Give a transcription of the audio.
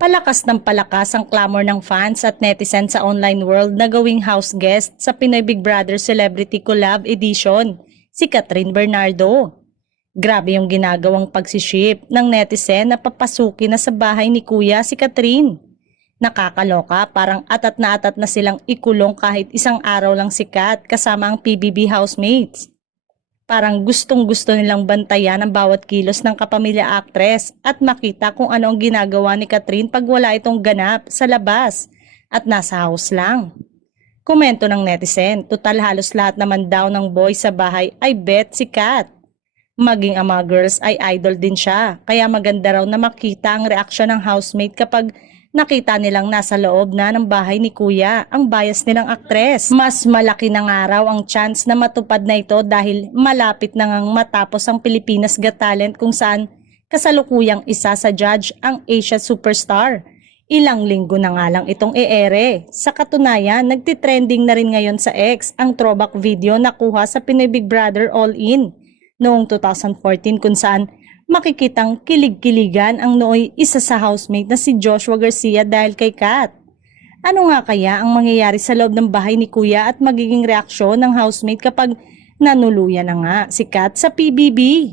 Palakas ng palakas ang clamor ng fans at netizens sa online world na gawing house guest sa Pinoy Big Brother Celebrity Collab Edition, si Catherine Bernardo. Grabe yung ginagawang pagsiship ng netizen na papasukin na sa bahay ni Kuya si Catherine. Nakakaloka, parang atat na silang ikulong kahit isang araw lang si Kat kasama ang PBB housemates. Parang gustong-gusto nilang bantayan ang bawat kilos ng kapamilya actress at makita kung ano ang ginagawa ni Catherine pag wala itong ganap sa labas at nasa house lang. Komento ng netizen, total halos lahat naman daw ng boys sa bahay ay bet si Kat. Maging ang mga girls ay idol din siya, kaya maganda raw na makita ang reaksyon ng housemate kapag nakita nilang nasa loob na ng bahay ni Kuya ang bias nilang aktres. Mas malaki na nga raw ang chance na matupad na ito dahil malapit na ngang matapos ang Pilipinas Got Talent kung saan kasalukuyang isa sa judge ang Asia Superstar. Ilang linggo na nga lang itong e-ere. Sa katunayan, nagtitrending na rin ngayon sa X ang throwback video na kuha sa Pinoy Big Brother All In noong 2014 kung saan makikitang kilig-kiligan ang nooy isa sa housemate na si Joshua Garcia dahil kay Kat. Ano nga kaya ang mangyayari sa loob ng bahay ni Kuya at magiging reaksyon ng housemate kapag nanuluyan na nga si Kat sa PBB?